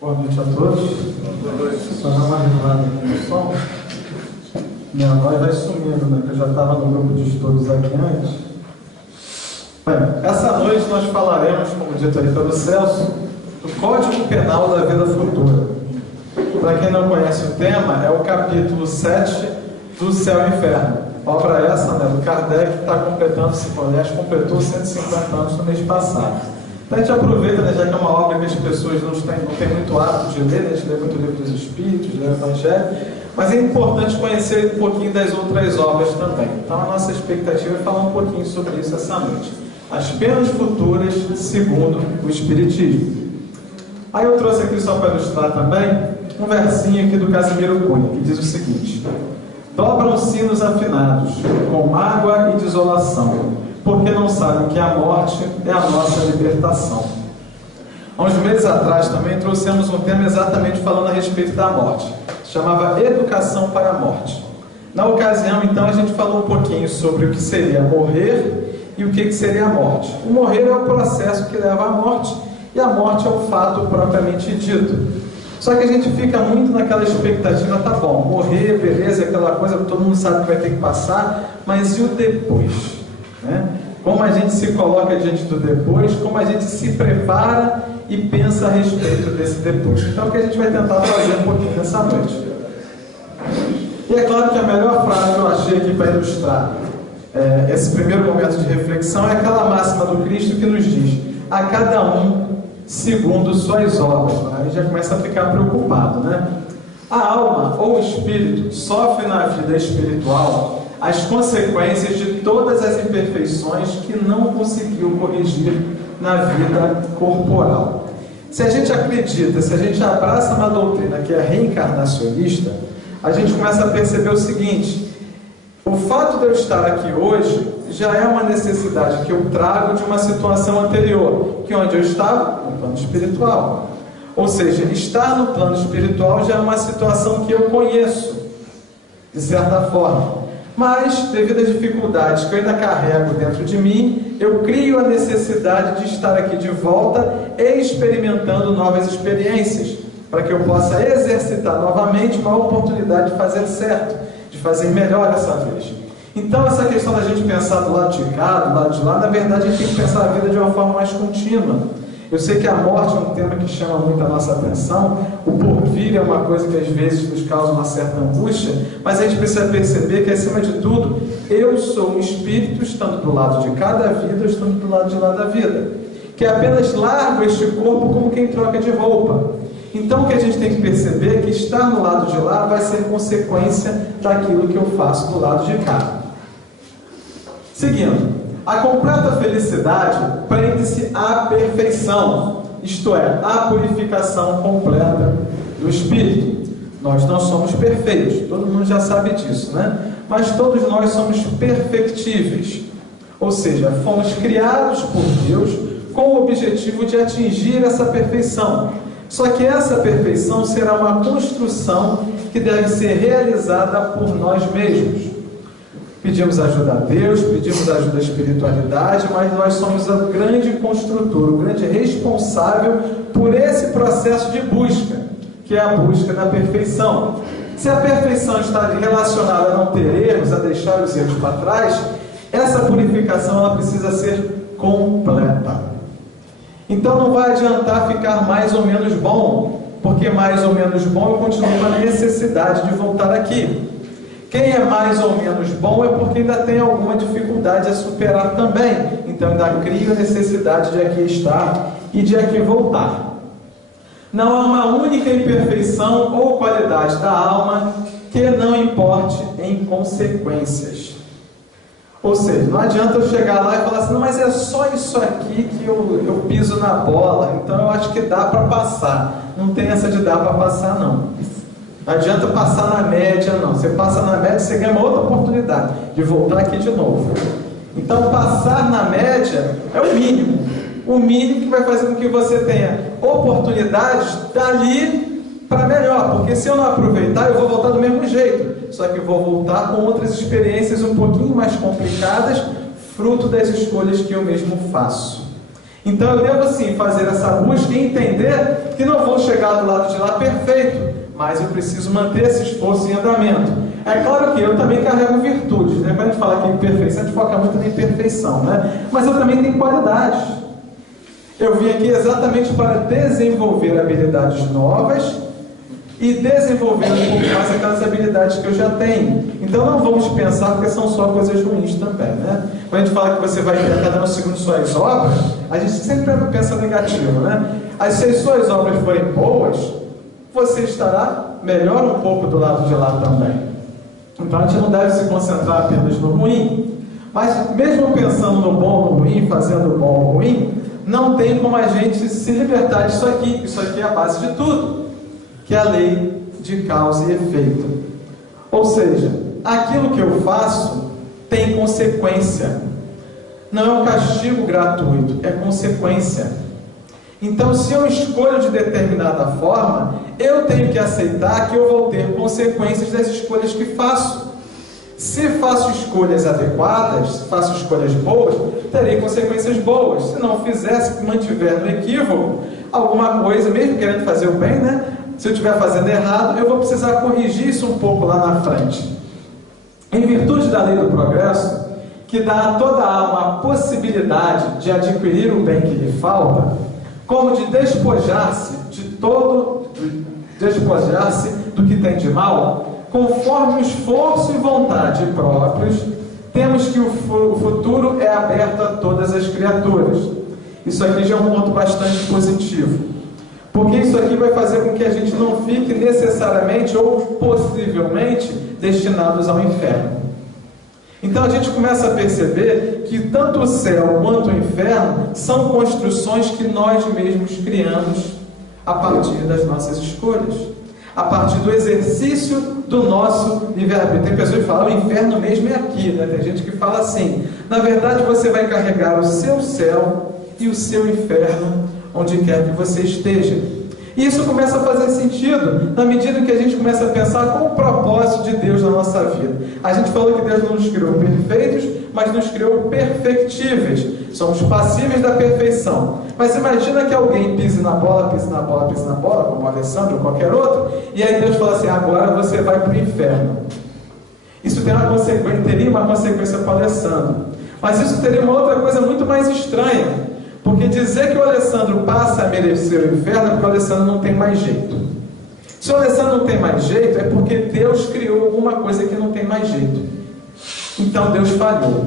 Boa noite a todos. Boa noite. Só dar uma revelada aqui no som. Minha voz vai sumindo, né? Que eu já estava no grupo de estudos aqui antes. Bem, essa noite nós falaremos, como dito aí pelo Celso, do Código Penal da Vida Futura. Para quem não conhece o tema, é o capítulo 7 do Céu e Inferno. Obra essa, né, do Kardec, que está completando, aliás, completou 150 anos no mês passado. Então a gente aproveita, né, já que é uma obra que as pessoas não têm muito hábito de ler, né, a gente lê muito o Livro dos Espíritos, lê o Evangelho, mas é importante conhecer um pouquinho das outras obras também. Então a nossa expectativa é falar um pouquinho sobre isso essa noite. As penas futuras segundo o Espiritismo. Aí eu trouxe aqui só para ilustrar também um versinho aqui do Casimiro Cunha, que diz o seguinte: dobram sinos afinados, com mágoa e desolação, porque não sabem que a morte é a nossa libertação. Há uns meses atrás também trouxemos um tema exatamente falando a respeito da morte. Se chamava Educação para a Morte. Na ocasião, então, a gente falou um pouquinho sobre o que seria morrer e o que seria a morte. O morrer é o processo que leva à morte, e a morte é o fato propriamente dito. Só que a gente fica muito naquela expectativa, tá bom, morrer, beleza, aquela coisa que todo mundo sabe que vai ter que passar, mas e o depois? Né? Como a gente se coloca diante do depois, como a gente se prepara e pensa a respeito desse depois. Então, é o que a gente vai tentar fazer um pouquinho nessa noite. E é claro que a melhor frase que eu achei aqui para ilustrar esse primeiro momento de reflexão é aquela máxima do Cristo que nos diz: a cada um segundo suas obras. Aí já começa a ficar preocupado, né? A alma ou o espírito sofre na vida espiritual as consequências de todas as imperfeições que não conseguiu corrigir na vida corporal. Se a gente acredita, se a gente abraça uma doutrina que é reencarnacionista, a gente começa a perceber o seguinte: o fato de eu estar aqui hoje já é uma necessidade que eu trago de uma situação anterior, que onde eu estava? No plano espiritual. Ou seja, estar no plano espiritual já é uma situação que eu conheço, de certa forma. Mas, devido às dificuldades que eu ainda carrego dentro de mim, eu crio a necessidade de estar aqui de volta e experimentando novas experiências, para que eu possa exercitar novamente uma oportunidade de fazer certo, de fazer melhor dessa vez. Então, essa questão da gente pensar do lado de cá, do lado de lá, na verdade a gente tem que pensar a vida de uma forma mais contínua. Eu sei que a morte é um tema que chama muito a nossa atenção, o porvir é uma coisa que às vezes nos causa uma certa angústia, mas a gente precisa perceber que, acima de tudo, eu sou um espírito estando do lado de cada vida, estando do lado de lá da vida, que apenas largo este corpo como quem troca de roupa. Então o que a gente tem que perceber é que estar no lado de lá vai ser consequência daquilo que eu faço do lado de cá. Seguindo, a completa felicidade prende-se à perfeição, isto é, à purificação completa do espírito. Nós não somos perfeitos, todo mundo já sabe disso, né? Mas todos nós somos perfectíveis, ou seja, fomos criados por Deus com o objetivo de atingir essa perfeição. Só que essa perfeição será uma construção que deve ser realizada por nós mesmos. Pedimos ajuda a Deus, pedimos ajuda à espiritualidade, mas nós somos o grande construtor, o grande responsável por esse processo de busca, que é a busca da perfeição. Se a perfeição está relacionada a não ter erros, a deixar os erros para trás, essa purificação ela precisa ser completa. Então não vai adiantar ficar mais ou menos bom, porque mais ou menos bom eu continuo com a necessidade de voltar aqui. Quem é mais ou menos bom é porque ainda tem alguma dificuldade a superar também. Então ainda cria a necessidade de aqui estar e de aqui voltar. Não há uma única imperfeição ou qualidade da alma que não importe em consequências. Ou seja, não adianta eu chegar lá e falar assim: não, mas é só isso aqui que eu piso na bola, então eu acho que dá para passar. Não tem essa de dar para passar, não. Não adianta passar na média, não. Você passa na média, você ganha uma outra oportunidade de voltar aqui de novo. Então, passar na média é o mínimo. O mínimo que vai fazer com que você tenha oportunidades dali para melhor. Porque se eu não aproveitar, eu vou voltar do mesmo jeito. Só que eu vou voltar com outras experiências um pouquinho mais complicadas, fruto das escolhas que eu mesmo faço. Então eu devo sim fazer essa busca e entender que não vou chegar chegar do lado de lá perfeito, mas eu preciso manter esse esforço em andamento. É claro que eu também carrego virtudes, né? Quando a gente fala aqui em perfeição, a gente foca muito na imperfeição, né? Mas eu também tenho qualidades. Eu vim aqui exatamente para desenvolver habilidades novas e desenvolver um pouco mais aquelas habilidades que eu já tenho. Então não vamos pensar que são só coisas ruins também, né? Quando a gente fala que você vai ter cada um segundo suas obras, a gente sempre pensa negativo, né? Se as suas obras forem boas, você estará melhor um pouco do lado de lá também. Então a gente não deve se concentrar apenas no ruim, mas mesmo pensando no bom, no ruim, fazendo o bom ou ruim, não tem como a gente se libertar disso aqui. Isso aqui é a base de tudo, que é a lei de causa e efeito. Ou seja, aquilo que eu faço tem consequência. Não é um castigo gratuito, é consequência. Então, se eu escolho de determinada forma, eu tenho que aceitar que eu vou ter consequências das escolhas que faço. Se faço escolhas adequadas, faço escolhas boas, terei consequências boas. Se não fizer, se mantiver no equívoco, alguma coisa, mesmo querendo fazer o bem, né? Se eu estiver fazendo errado, eu vou precisar corrigir isso um pouco lá na frente. Em virtude da lei do progresso, que dá a toda alma a possibilidade de adquirir o bem que lhe falta, como de despojar-se do que tem de mal, conforme o esforço e vontade próprios, temos que o futuro é aberto a todas as criaturas. Isso aqui já é um ponto bastante positivo, porque isso aqui vai fazer com que a gente não fique necessariamente ou possivelmente destinados ao inferno. Então a gente começa a perceber que tanto o céu quanto o inferno são construções que nós mesmos criamos a partir das nossas escolhas, a partir do exercício do nosso livre-arbítrio. Tem pessoas que falam, o inferno mesmo é aqui, né? Tem gente que fala assim, na verdade você vai carregar o seu céu e o seu inferno onde quer que você esteja. E isso começa a fazer sentido na medida que a gente começa a pensar qual o propósito de Deus na nossa vida. A gente falou que Deus não nos criou perfeitos, mas nos criou perfectíveis. Somos passíveis da perfeição. Mas imagina que alguém pise na bola, como o Alessandro ou qualquer outro, e aí Deus fala assim, agora você vai para o inferno. Isso teria uma consequência para o Alessandro. Mas isso teria uma outra coisa muito mais estranha. Porque dizer que o Alessandro passa a merecer o inferno é porque o Alessandro não tem mais jeito. Se o Alessandro não tem mais jeito, é porque Deus criou alguma coisa que não tem mais jeito. Então Deus falhou.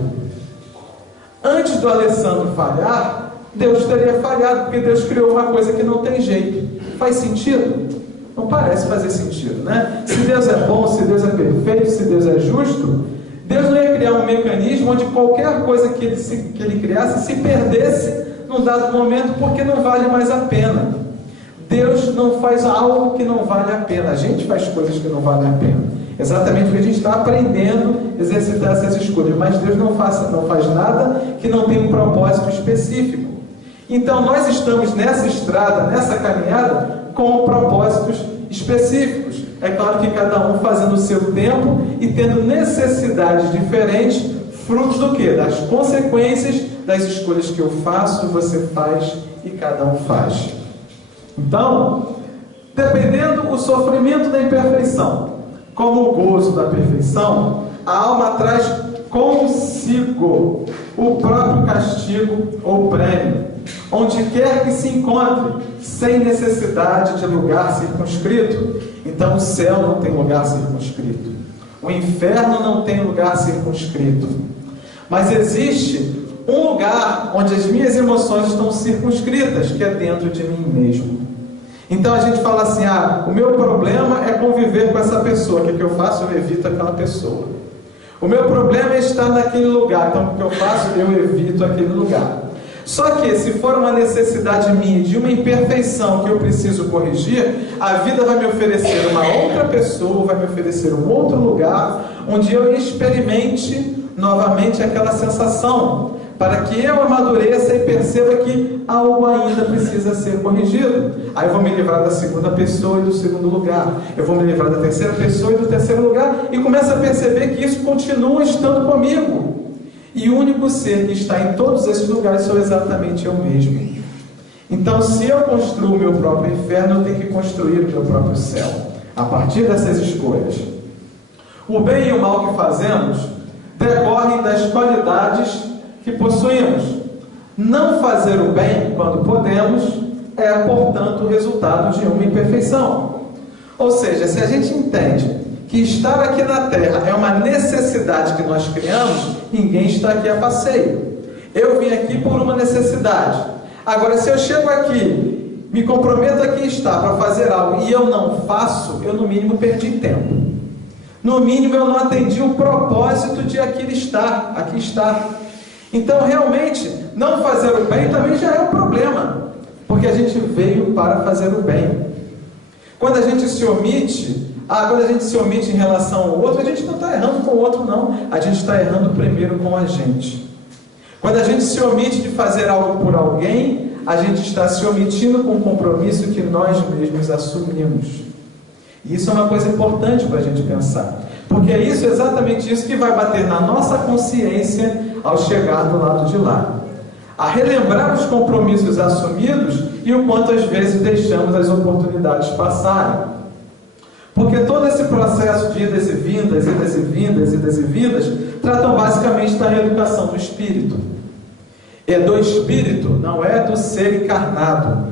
Antes do Alessandro falhar, Deus teria falhado, porque Deus criou uma coisa que não tem jeito. Faz sentido? Não parece fazer sentido, né? Se Deus é bom, se Deus é perfeito, se Deus é justo, Deus não ia criar um mecanismo onde qualquer coisa que ele criasse se perdesse num dado momento, porque não vale mais a pena. Deus não faz algo que não vale a pena. A gente faz coisas que não valem a pena, exatamente porque a gente está aprendendo a exercitar essas escolhas. Mas Deus não faz nada que não tenha um propósito específico. Então nós estamos nessa estrada, nessa caminhada, com propósitos específicos. É claro que cada um fazendo o seu tempo e tendo necessidades diferentes, frutos do quê? Das consequências das escolhas que eu faço, você faz e cada um faz. Então, dependendo o sofrimento da imperfeição, como o gozo da perfeição, a alma traz consigo o próprio castigo ou prêmio, onde quer que se encontre, sem necessidade de lugar circunscrito. Então o céu não tem lugar circunscrito, o inferno não tem lugar circunscrito, mas existe um lugar onde as minhas emoções estão circunscritas, que é dentro de mim mesmo. Então a gente fala assim, o meu problema é conviver com essa pessoa, o que eu faço? Eu evito aquela pessoa. O meu problema é estar naquele lugar, então o que eu faço? Eu evito aquele lugar. Só que se for uma necessidade minha, de uma imperfeição que eu preciso corrigir, a vida vai me oferecer uma outra pessoa, vai me oferecer um outro lugar, onde eu experimente novamente aquela sensação, para que eu amadureça e perceba que algo ainda precisa ser corrigido. Aí eu vou me livrar da segunda pessoa e do segundo lugar, eu vou me livrar da terceira pessoa e do terceiro lugar, e começo a perceber que isso continua estando comigo, e o único ser que está em todos esses lugares sou exatamente eu mesmo. Então, se eu construo o meu próprio inferno, eu tenho que construir o meu próprio céu, a partir dessas escolhas. O bem e o mal que fazemos decorrem das qualidades que possuímos. Não fazer o bem quando podemos é, portanto, o resultado de uma imperfeição. Ou seja, se a gente entende que estar aqui na Terra é uma necessidade que nós criamos, ninguém está aqui a passeio. Eu vim aqui por uma necessidade. Agora, se eu chego aqui, me comprometo aqui a estar para fazer algo e eu não faço, eu no mínimo perdi tempo. No mínimo eu não atendi o propósito de aqui estar. Então, realmente, não fazer o bem também já é um problema, porque a gente veio para fazer o bem. Quando a gente se omite, em relação ao outro, a gente não está errando com o outro, não. A gente está errando primeiro com a gente. Quando a gente se omite de fazer algo por alguém, a gente está se omitindo com o compromisso que nós mesmos assumimos. E isso é uma coisa importante para a gente pensar, porque é isso, exatamente isso, que vai bater na nossa consciência ao chegar do lado de lá, a relembrar os compromissos assumidos e o quanto às vezes deixamos as oportunidades passarem. Porque todo esse processo de idas e vindas, tratam basicamente da reeducação do espírito. É do espírito, não é do ser encarnado.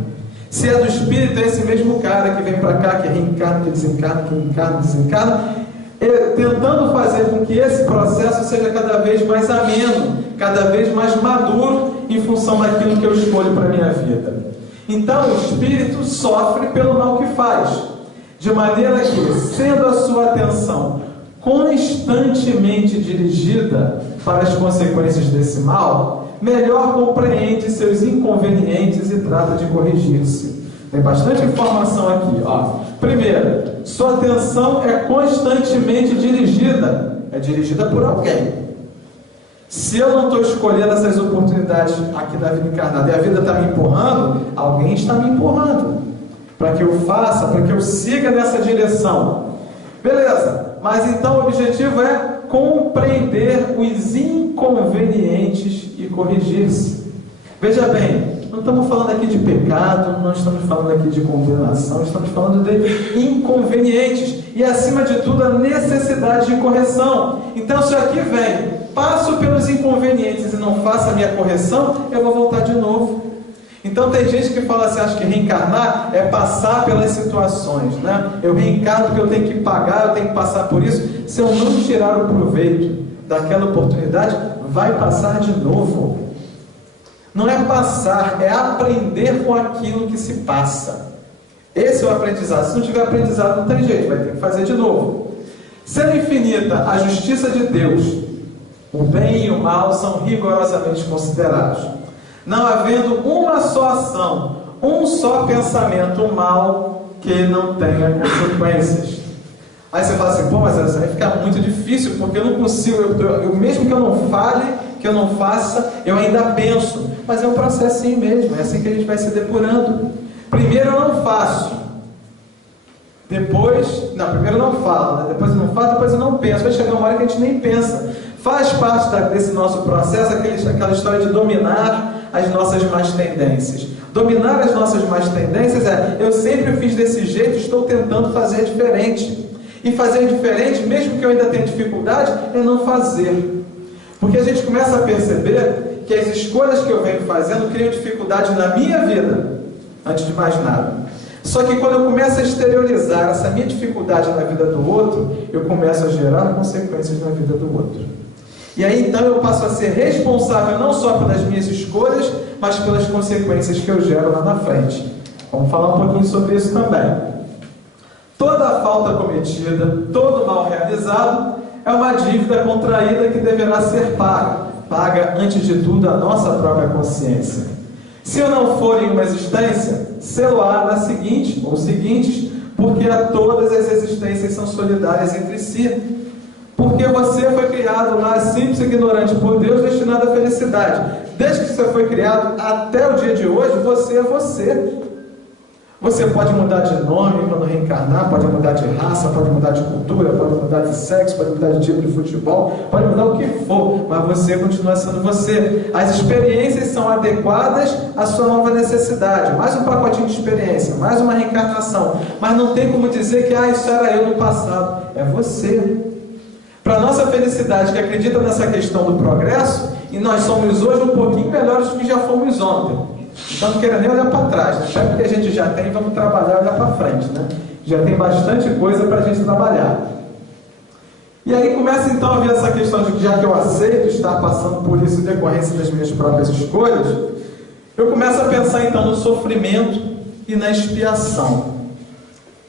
Se é do espírito, é esse mesmo cara que vem para cá, que reencarna, que desencarna, tentando fazer com que esse processo seja cada vez mais ameno, cada vez mais maduro, em função daquilo que eu escolho para a minha vida. Então, o espírito sofre pelo mal que faz, de maneira que, sendo a sua atenção constantemente dirigida para as consequências desse mal, melhor compreende seus inconvenientes e trata de corrigir-se. Tem bastante informação aqui, ó. Primeiro, sua atenção é constantemente dirigida. É dirigida por alguém. Se eu não estou escolhendo essas oportunidades aqui da vida encarnada e a vida está me empurrando, alguém está me empurrando para que eu faça, para que eu siga nessa direção. Beleza, mas então o objetivo é compreender os inconvenientes e corrigir-se. Veja bem, não estamos falando aqui de pecado, não estamos falando aqui de condenação, estamos falando de inconvenientes e, acima de tudo, a necessidade de correção. Então, se aqui vem, passo pelos inconvenientes e não faço a minha correção, eu vou voltar de novo. Então tem gente que fala assim, acha que reencarnar é passar pelas situações, né? Eu reencarno porque eu tenho que pagar, eu tenho que passar por isso. Se eu não tirar o proveito daquela oportunidade, vai passar de novo. Não é passar, é aprender com aquilo que se passa. Esse é o aprendizado. Se não tiver aprendizado, não tem jeito, vai ter que fazer de novo. Sendo infinita a justiça de Deus, o bem e o mal são rigorosamente considerados. Não havendo uma só ação, um só pensamento mal que não tenha consequências. Aí você fala assim, pô, mas vai ficar muito difícil, porque eu não consigo, eu mesmo que eu não fale, que eu não faça, eu ainda penso. Mas é um processo assim mesmo, é assim que a gente vai se depurando. Primeiro eu não faço, primeiro eu não falo, né? Depois eu não faço, depois eu não penso. Vai chegar uma hora que a gente nem pensa. Faz parte desse nosso processo aquela história de dominar as nossas más tendências. Dominar as nossas más tendências eu sempre fiz desse jeito, estou tentando fazer diferente. E fazer diferente, mesmo que eu ainda tenha dificuldade, é não fazer. Porque a gente começa a perceber que as escolhas que eu venho fazendo criam dificuldade na minha vida, antes de mais nada. Só que quando eu começo a exteriorizar essa minha dificuldade na vida do outro, eu começo a gerar consequências na vida do outro. E aí então eu passo a ser responsável não só pelas minhas escolhas, mas pelas consequências que eu gero lá na frente. Vamos falar um pouquinho sobre isso também. Toda a falta cometida, todo mal realizado, é uma dívida contraída que deverá ser paga antes de tudo a nossa própria consciência. Se eu não for em uma existência, sê-lo-á na seguinte, ou seguintes, porque todas as existências são solidárias entre si. Porque você foi criado lá, simples e ignorante por Deus, destinado à felicidade. Desde que você foi criado até o dia de hoje, você é você. Você pode mudar de nome quando reencarnar, pode mudar de raça, pode mudar de cultura, pode mudar de sexo, pode mudar de tipo de futebol, pode mudar o que for, mas você continua sendo você. As experiências são adequadas à sua nova necessidade. Mais um pacotinho de experiência, mais uma reencarnação. Mas não tem como dizer que isso era eu no passado. É você. Para a nossa felicidade, que acredita nessa questão do progresso, e nós somos hoje um pouquinho melhores do que já fomos ontem. Então não quero nem olhar para trás, né? Sabe o que a gente já tem, vamos trabalhar e olhar para frente, né? Já tem bastante coisa para a gente trabalhar. E aí começa então a vir essa questão de que já que eu aceito estar passando por isso em decorrência das minhas próprias escolhas, eu começo a pensar então no sofrimento e na expiação.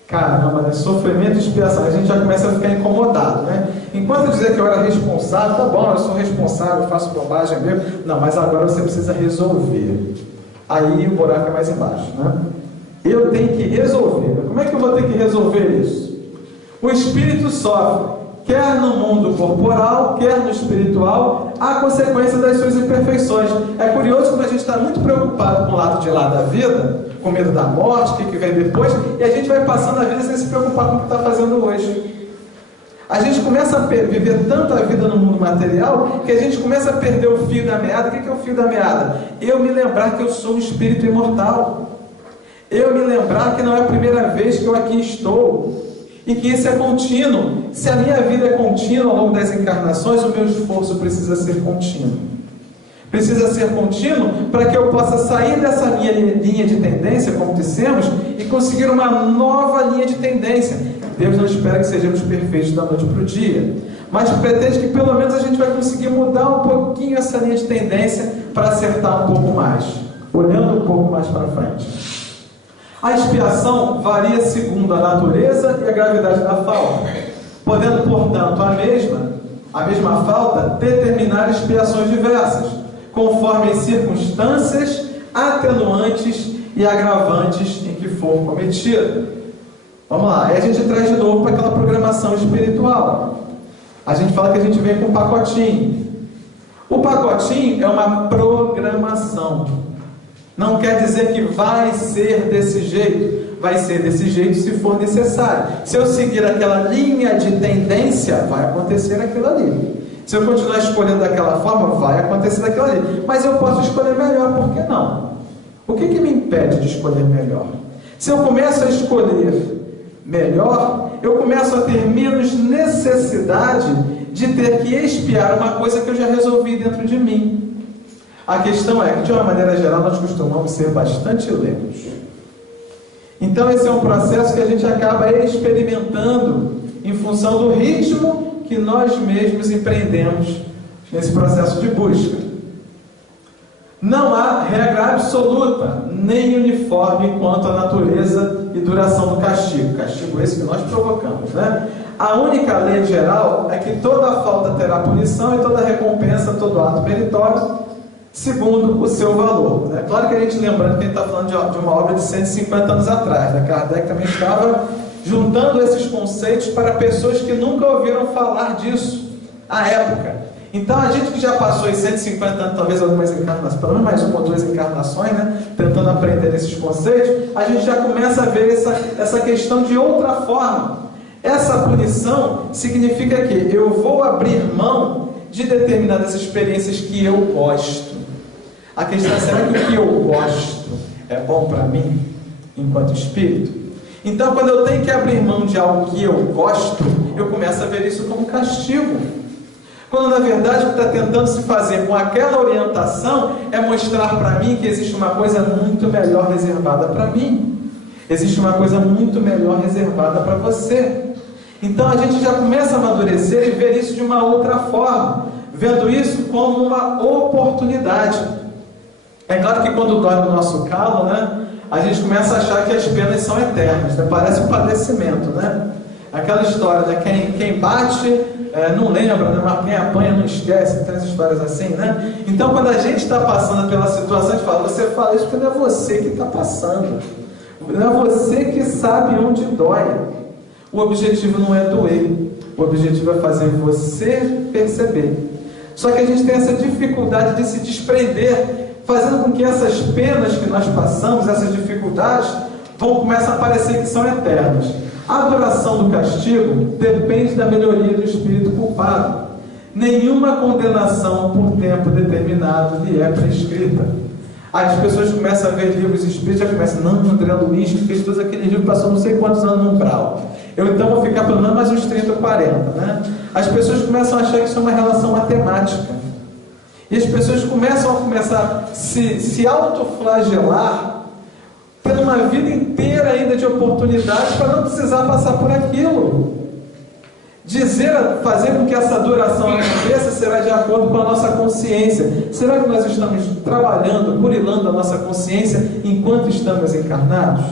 Caramba, né? Sofrimento e expiação, a gente já começa a ficar incomodado, né? Enquanto eu dizer que eu era responsável, tá bom, eu sou responsável, eu faço bobagem mesmo. Não, mas agora você precisa resolver. Aí o buraco é mais embaixo, né? Eu tenho que resolver. Como é que eu vou ter que resolver isso? O espírito sofre, quer no mundo corporal, quer no espiritual, a consequência das suas imperfeições. É curioso como a gente está muito preocupado com o lado de lá da vida, com medo da morte, o que vem depois, e a gente vai passando a vida sem se preocupar com o que está fazendo hoje. A gente começa a viver tanto a vida no mundo material que a gente começa a perder o fio da meada. O que é o fio da meada? Eu me lembrar que eu sou um espírito imortal. Eu me lembrar que não é a primeira vez que eu aqui estou. E que isso é contínuo. Se a minha vida é contínua ao longo das encarnações, o meu esforço precisa ser contínuo. Precisa ser contínuo para que eu possa sair dessa minha linha de tendência, como dissemos, e conseguir uma nova linha de tendência. Deus não espera que sejamos perfeitos da noite para o dia, mas pretende que pelo menos a gente vai conseguir mudar um pouquinho essa linha de tendência para acertar um pouco mais, olhando um pouco mais para frente. A expiação varia segundo a natureza e a gravidade da falta, podendo, portanto, a mesma falta determinar expiações diversas, conforme as circunstâncias, atenuantes e agravantes em que for cometida. Vamos lá, aí a gente traz de novo para aquela programação espiritual. A gente fala que a gente vem com um pacotinho. O pacotinho é uma programação. Não quer dizer que vai ser desse jeito. Vai ser desse jeito se for necessário. Se eu seguir aquela linha de tendência, vai acontecer aquilo ali. Se eu continuar escolhendo daquela forma, vai acontecer daquilo ali. Mas eu posso escolher melhor, por que não? O que me impede de escolher melhor? Se eu começo a escolher melhor, eu começo a ter menos necessidade de ter que expiar uma coisa que eu já resolvi dentro de mim. A questão é que, de uma maneira geral, nós costumamos ser bastante lentos. Então esse é um processo que a gente acaba experimentando em função do ritmo que nós mesmos empreendemos nesse processo de busca. Não há regra absoluta, nem uniforme quanto à natureza e duração do castigo. Castigo esse que nós provocamos, né? A única lei geral é que toda falta terá punição e toda recompensa, todo ato meritório, segundo o seu valor. Né? Claro que a gente, lembrando que a gente está falando de uma obra de 150 anos atrás, né? Kardec também estava juntando esses conceitos para pessoas que nunca ouviram falar disso à época. Então a gente que já passou em 150 anos, talvez algumas encarnações, pelo menos mais uma ou duas encarnações, né, tentando aprender esses conceitos, a gente já começa a ver essa questão de outra forma. Essa punição significa que eu vou abrir mão de determinadas experiências que eu gosto. A questão é, será que o que eu gosto é bom para mim, enquanto espírito? Então, quando eu tenho que abrir mão de algo que eu gosto, eu começo a ver isso como castigo. Quando na verdade o que está tentando se fazer com aquela orientação é mostrar para mim que existe uma coisa muito melhor reservada para mim. Existe uma coisa muito melhor reservada para você. Então a gente já começa a amadurecer e ver isso de uma outra forma, vendo isso como uma oportunidade. É claro que quando dói no nosso calo, né, a gente começa a achar que as penas são eternas, né? Parece um padecimento, né? Aquela história, né? Quem bate não lembra, né? Mas quem apanha não esquece, tem as histórias assim, né? Então quando a gente está passando pela situação, a gente fala, você fala isso porque não é você que está passando, não é você que sabe onde dói. O objetivo não é doer, o objetivo é fazer você perceber. Só que a gente tem essa dificuldade de se desprender, fazendo com que essas penas que nós passamos, essas dificuldades, começam a parecer que são eternas. A duração do castigo depende da melhoria do espírito culpado. Nenhuma condenação por tempo determinado lhe é prescrita. Aí as pessoas começam a ver livros espíritas, já começam, não, André Luiz, que fez todos aqueles livros, passou não sei quantos anos no umbral. Eu então vou ficar pelo menos mais uns 30 ou 40, né? As pessoas começam a achar que isso é uma relação matemática. E as pessoas começam a se autoflagelar, tendo uma vida inteira ainda de oportunidades para não precisar passar por aquilo. Fazer com que essa duração aconteça será de acordo com a nossa consciência. Será que nós estamos trabalhando, burilando a nossa consciência enquanto estamos encarnados?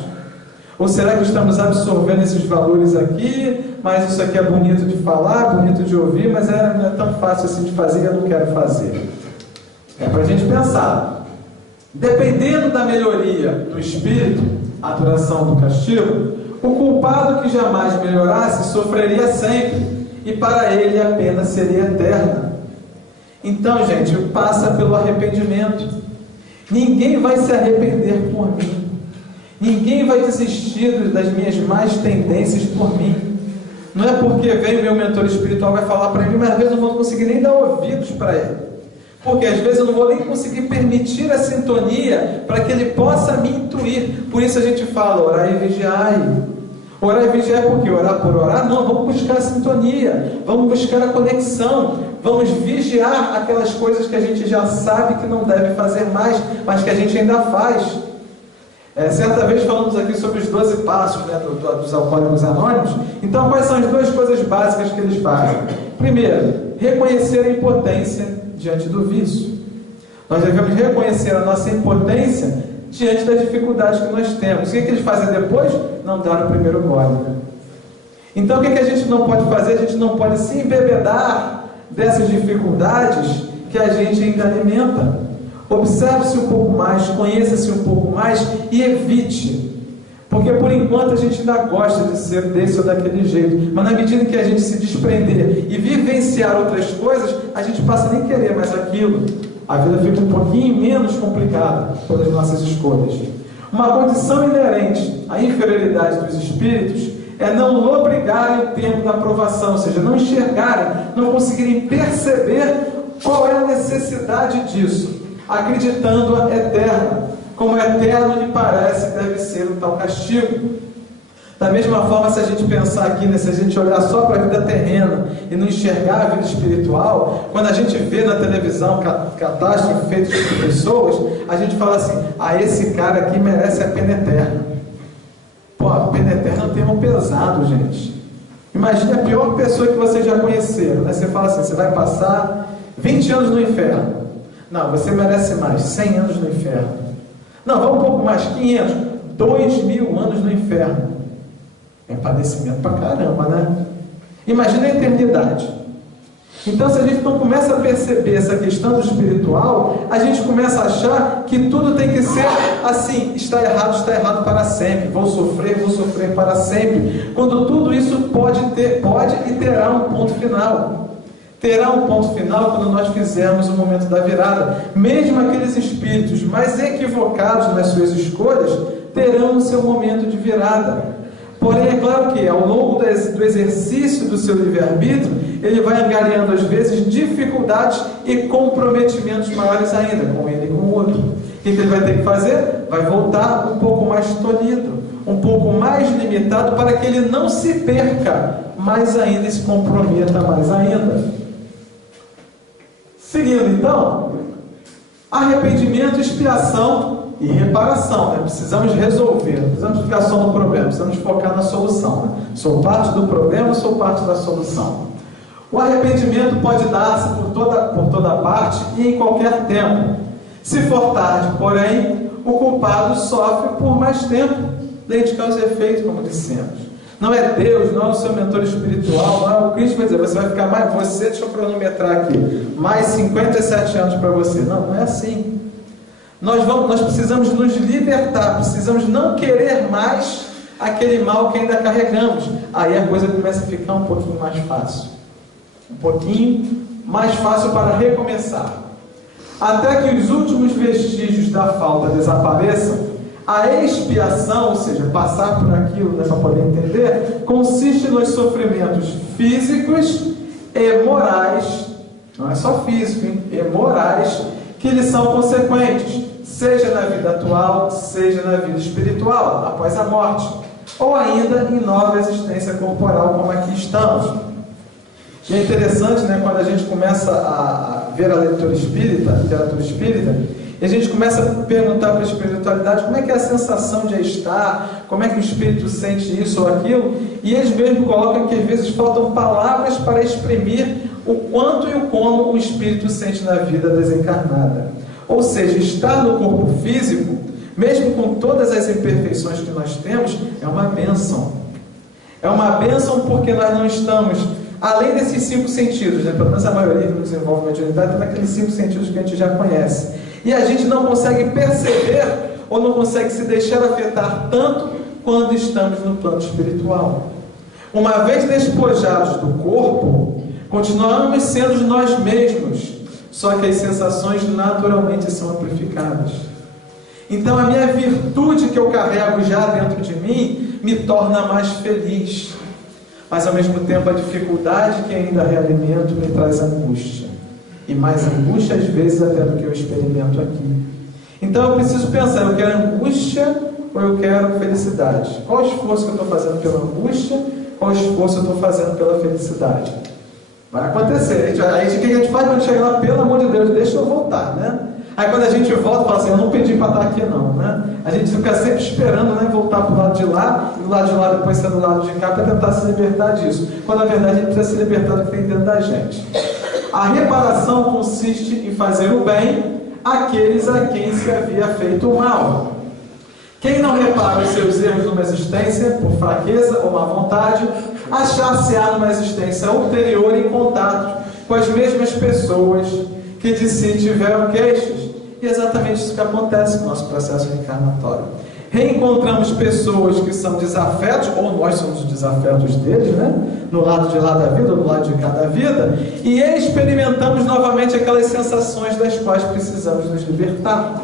Ou será que estamos absorvendo esses valores aqui, mas isso aqui é bonito de falar, bonito de ouvir, mas não é tão fácil assim de fazer e eu não quero fazer? É para a gente pensar. Dependendo da melhoria do espírito, a duração do castigo, o culpado que jamais melhorasse sofreria sempre, e para ele a pena seria eterna. Então, gente, passa pelo arrependimento. Ninguém vai se arrepender por mim. Ninguém vai desistir das minhas más tendências por mim. Não é porque vem o meu mentor espiritual vai falar para mim, mas às vezes eu não vou conseguir nem dar ouvidos para ele. Porque às vezes eu não vou nem conseguir permitir a sintonia para que ele possa me intuir. Por isso a gente fala, orar e vigiai. Orar e vigiar por quê? Orar por orar? Não, vamos buscar a sintonia, vamos buscar a conexão, vamos vigiar aquelas coisas que a gente já sabe que não deve fazer mais, mas que a gente ainda faz. Certa vez falamos aqui sobre os 12 passos, né, dos Alcoólicos Anônimos. Então, quais são as duas coisas básicas que eles fazem? Primeiro, reconhecer a impotência diante do vício. Nós devemos reconhecer a nossa impotência diante das dificuldades que nós temos. O que eles fazem depois? Não dar o primeiro gole. Então, o que a gente não pode fazer? A gente não pode se embebedar dessas dificuldades que a gente ainda alimenta. Observe-se um pouco mais, conheça-se um pouco mais e evite. Porque por enquanto a gente ainda gosta de ser desse ou daquele jeito. Mas na medida que a gente se desprender e vivenciar outras coisas, a gente passa a nem querer mais aquilo. A vida fica um pouquinho menos complicada pelas nossas escolhas. Uma condição inerente à inferioridade dos espíritos é não lobrigarem o tempo da aprovação, ou seja, não enxergarem, não conseguirem perceber qual é a necessidade disso, acreditando-a eterna, como eterno lhe parece deve ser o tal castigo. Da mesma forma, se a gente pensar aqui, né, se a gente olhar só para a vida terrena e não enxergar a vida espiritual, quando a gente vê na televisão catástrofe feitas por pessoas, a gente fala assim, esse cara aqui merece a pena eterna. Pô, a pena eterna é um termo pesado, gente. Imagine a pior pessoa que vocês já conheceram, né? Você fala assim, você vai passar 20 anos no inferno. Não, você merece mais, 100 anos no inferno. Não, vamos um pouco mais, 500, 2000 anos no inferno. É padecimento pra caramba, né? Imagina a eternidade. Então, se a gente não começa a perceber essa questão do espiritual, a gente começa a achar que tudo tem que ser assim, está errado para sempre, vou sofrer para sempre, quando tudo isso pode e terá um ponto final. Terá um ponto final quando nós fizermos o momento da virada. Mesmo aqueles espíritos mais equivocados nas suas escolhas terão o seu momento de virada. Porém, é claro que ao longo do exercício do seu livre-arbítrio, ele vai angariando às vezes dificuldades e comprometimentos maiores ainda, com ele e com o outro. O que ele vai ter que fazer? Vai voltar um pouco mais tolhido, um pouco mais limitado, para que ele não se perca mais ainda e se comprometa mais ainda. Seguindo então, arrependimento, expiação e reparação, né? Precisamos resolver, não precisamos ficar só no problema, precisamos focar na solução, né? Sou parte do problema, sou parte da solução. O arrependimento pode dar-se por toda parte e em qualquer tempo. Se for tarde, porém, o culpado sofre por mais tempo, desde causa e efeito, como dissemos. Não é Deus, não é o seu mentor espiritual, não é o Cristo que vai dizer, você vai ficar mais, deixa eu cronometrar aqui, mais 57 anos para você. Não, não é assim. Nós precisamos nos libertar, precisamos não querer mais aquele mal que ainda carregamos. Aí a coisa começa a ficar um pouquinho mais fácil. Um pouquinho mais fácil para recomeçar. Até que os últimos vestígios da falta desapareçam, A expiação, ou seja, passar por aquilo, né, para poder entender, consiste nos sofrimentos físicos e morais, não é só físico, hein? E morais, que lhes são consequentes, seja na vida atual, seja na vida espiritual, após a morte, ou ainda em nova existência corporal, como aqui estamos. E é interessante, né, quando a gente começa a ver a literatura espírita, e a gente começa a perguntar para a espiritualidade como é que é a sensação de estar, como é que o espírito sente isso ou aquilo, e eles mesmos colocam que às vezes faltam palavras para exprimir o quanto e o como o espírito sente na vida desencarnada. Ou seja, estar no corpo físico, mesmo com todas as imperfeições que nós temos, é uma bênção. É uma bênção porque nós não estamos, além desses 5 sentidos, né? Pelo menos a maioria que nos envolve mediunidade está naqueles 5 sentidos que a gente já conhece. E a gente não consegue perceber ou não consegue se deixar afetar tanto quando estamos no plano espiritual. Uma vez despojados do corpo, continuamos sendo nós mesmos, só que as sensações naturalmente são amplificadas. Então a minha virtude que eu carrego já dentro de mim me torna mais feliz, mas ao mesmo tempo a dificuldade que ainda realimento me traz angústia, e mais angústia às vezes até do que eu experimento aqui. Então eu preciso pensar, eu quero angústia ou eu quero felicidade? Qual o esforço que eu estou fazendo pela angústia? Qual o esforço eu estou fazendo pela felicidade? Vai acontecer. Aí o que a gente faz quando chega lá? Pelo amor de Deus, deixa eu voltar, né? Aí quando a gente volta, fala assim, eu não pedi para estar aqui não, né? A gente fica sempre esperando, né, voltar para o lado de lá, e do lado de lá depois ser do lado de cá, para tentar se libertar disso. Quando na verdade a gente precisa se libertar do que tem dentro da gente. A reparação consiste em fazer o bem àqueles a quem se havia feito o mal. Quem não repara os seus erros numa existência, por fraqueza ou má vontade, achar-se-á numa existência ulterior em contato com as mesmas pessoas que de si tiveram queixas. E é exatamente isso que acontece no nosso processo reencarnatório. Reencontramos pessoas que são desafetos, ou nós somos os desafetos deles, né? No lado de lá da vida, ou no lado de cá da vida, e experimentamos novamente aquelas sensações das quais precisamos nos libertar.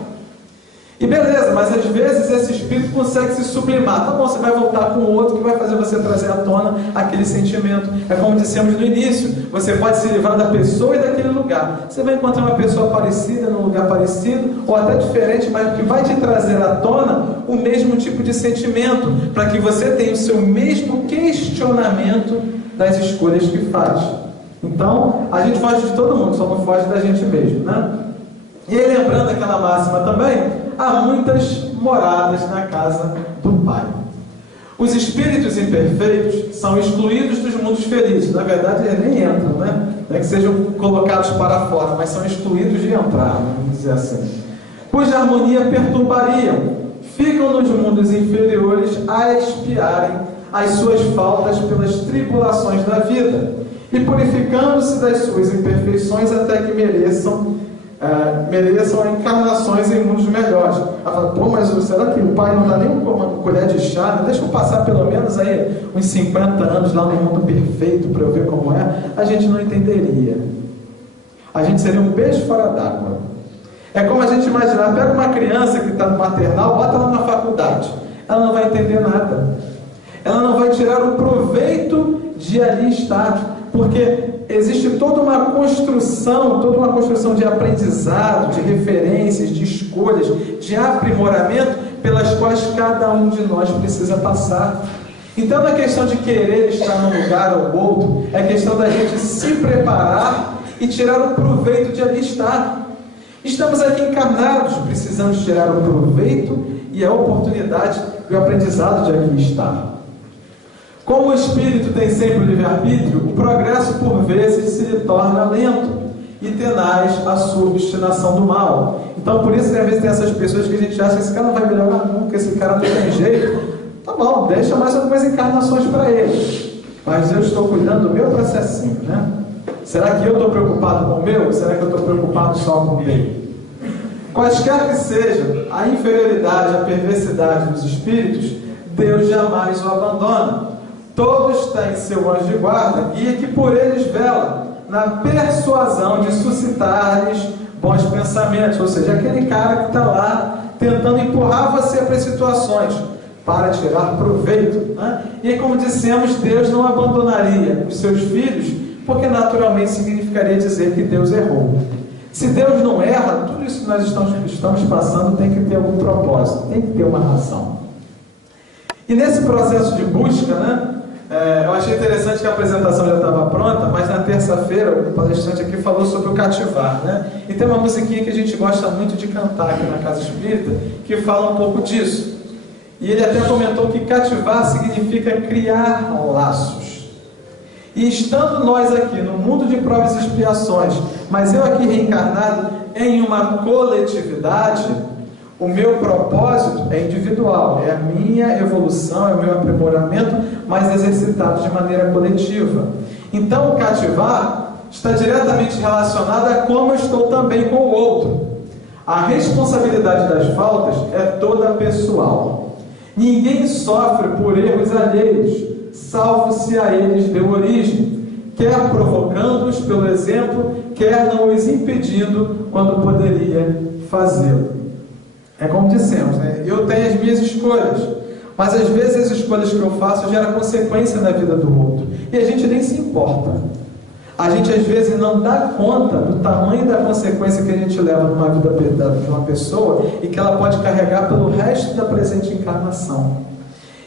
E beleza, mas às vezes esse espírito consegue se sublimar. Tá bom, você vai voltar com outro que vai fazer você trazer à tona aquele sentimento. É como dissemos no início, você pode se livrar da pessoa e daquele lugar. Você vai encontrar uma pessoa parecida, num lugar parecido, ou até diferente, mas que vai te trazer à tona o mesmo tipo de sentimento, para que você tenha o seu mesmo questionamento das escolhas que faz. Então, a gente foge de todo mundo, só não foge da gente mesmo, né? E aí, lembrando aquela máxima também, há muitas moradas na casa do Pai. Os espíritos imperfeitos são excluídos dos mundos felizes. Na verdade, eles nem entram, né? Não é que sejam colocados para fora, mas são excluídos de entrar, vamos dizer assim. Cuja harmonia perturbariam, ficam nos mundos inferiores a expiarem as suas faltas pelas tribulações da vida, e purificando-se das suas imperfeições até que mereçam encarnações em mundos melhores. Ela fala, pô, mas será que o Pai não dá nem uma colher de chá? Deixa eu passar pelo menos aí uns 50 anos lá no mundo perfeito para eu ver como é. A gente não entenderia. A gente seria um peixe fora d'água. É como a gente imaginar, pega uma criança que está no maternal, bota ela na faculdade. Ela não vai entender nada. Ela não vai tirar o proveito de ali estar, porque existe toda uma construção de aprendizado, de referências, de escolhas, de aprimoramento, pelas quais cada um de nós precisa passar. Então não é questão de querer estar num lugar ou outro, é questão da gente se preparar e tirar o proveito de ali estar. Estamos aqui encarnados, precisamos tirar o proveito e a oportunidade e o aprendizado de aqui estar. Como o espírito tem sempre o livre-arbítrio, o progresso por vezes se lhe torna lento e tenaz a sua obstinação do mal. Então por isso que às vezes tem essas pessoas que a gente acha que esse cara não vai melhorar nunca, esse cara não tem jeito. Tá bom, deixa mais algumas encarnações para ele. Mas eu estou cuidando do meu processinho, né? Será que eu estou preocupado com o meu? Será que eu estou preocupado só com o meu? Quaisquer que sejam a inferioridade, a perversidade dos espíritos, Deus jamais o abandona. Todos têm seu anjo de guarda, guia que por eles vela, na persuasão de suscitar-lhes bons pensamentos. Ou seja, aquele cara que está lá tentando empurrar você para as situações, para tirar proveito, né? E como dissemos, Deus não abandonaria os seus filhos, porque naturalmente significaria dizer que Deus errou. Se Deus não erra, tudo isso que nós estamos passando tem que ter algum propósito, tem que ter uma razão. E nesse processo de busca, né, eu achei interessante que a apresentação já estava pronta, mas na terça-feira o palestrante aqui falou sobre o cativar, né? E tem uma musiquinha que a gente gosta muito de cantar aqui na Casa Espírita, que fala um pouco disso. E ele até comentou que cativar significa criar laços. E estando nós aqui no mundo de provas e expiações, mas eu aqui reencarnado em uma coletividade, o meu propósito é individual, é a minha evolução, é o meu aprimoramento, mas exercitado de maneira coletiva. Então o cativar está diretamente relacionado a como eu estou também com o outro. A responsabilidade das faltas é toda pessoal. Ninguém sofre por erros alheios, salvo se a eles deu origem, quer provocando-os pelo exemplo, quer não os impedindo quando poderia fazê-lo. É como dissemos, né? Eu tenho as minhas escolhas, mas às vezes as escolhas que eu faço geram consequência na vida do outro, e a gente nem se importa. A gente às vezes não dá conta do tamanho da consequência que a gente leva numa vida de uma pessoa e que ela pode carregar pelo resto da presente encarnação.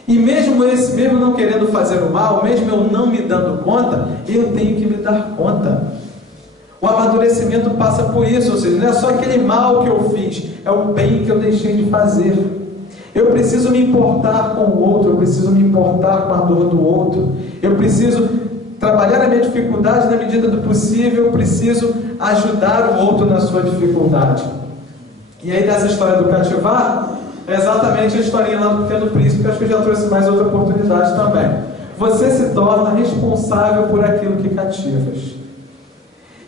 E mesmo não querendo fazer o mal, mesmo eu não me dando conta, eu tenho que me dar conta. O amadurecimento passa por isso, ou seja, não é só aquele mal que eu fiz, é o bem que eu deixei de fazer. Eu preciso me importar com o outro, eu preciso me importar com a dor do outro, eu preciso trabalhar a minha dificuldade na medida do possível, eu preciso ajudar o outro na sua dificuldade. E aí nessa história do cativar, é exatamente a historinha lá do Pequeno Príncipe, que acho que eu já trouxe mais outra oportunidade também. Você se torna responsável por aquilo que cativas.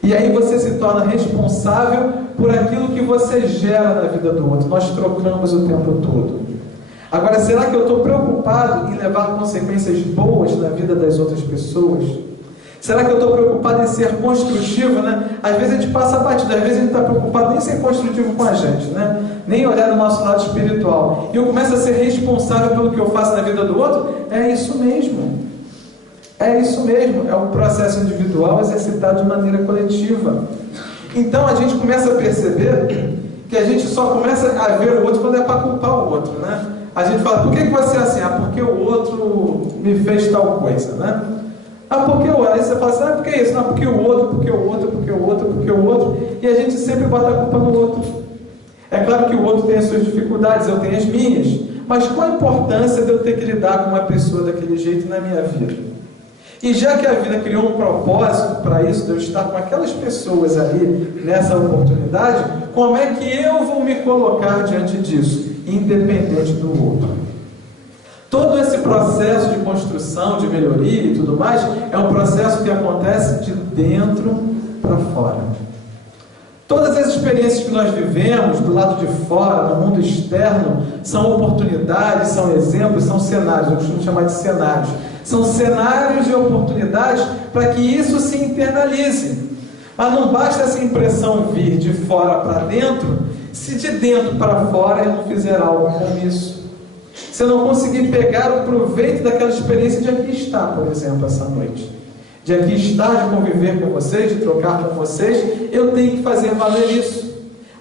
E aí você se torna responsável por aquilo que você gera na vida do outro. Nós trocamos o tempo todo. Agora, será que eu estou preocupado em levar consequências boas na vida das outras pessoas? Será que eu estou preocupado em ser construtivo, né? Às vezes a gente passa batido, às vezes a gente está preocupado nem em ser construtivo com a gente, né? Nem olhar no nosso lado espiritual. E eu começo a ser responsável pelo que eu faço na vida do outro? É isso mesmo. É isso mesmo, é um processo individual exercitado de maneira coletiva. Então a gente começa a perceber que a gente só começa a ver o outro quando é para culpar o outro, né? A gente fala, por que você é assim? Ah, porque o outro me fez tal coisa, né? Ah, porque o outro? Aí você fala assim, ah, por que isso? Não, porque o outro, porque o outro, porque o outro, porque o outro. E a gente sempre bota a culpa no outro. É claro que o outro tem as suas dificuldades, eu tenho as minhas. Mas qual a importância de eu ter que lidar com uma pessoa daquele jeito na minha vida? E já que a vida criou um propósito para isso, de eu estar com aquelas pessoas ali, nessa oportunidade, como é que eu vou me colocar diante disso, independente do outro? Todo esse processo de construção, de melhoria e tudo mais, é um processo que acontece de dentro para fora. Todas as experiências que nós vivemos do lado de fora, no mundo externo, são oportunidades, são exemplos, são cenários, eu costumo chamar de cenários. São cenários e oportunidades para que isso se internalize. Mas não basta essa impressão vir de fora para dentro, se de dentro para fora eu não fizer algo com isso. Se eu não conseguir pegar o proveito daquela experiência de aqui estar, por exemplo, essa noite. De aqui estar, de conviver com vocês, de trocar com vocês, eu tenho que fazer valer isso.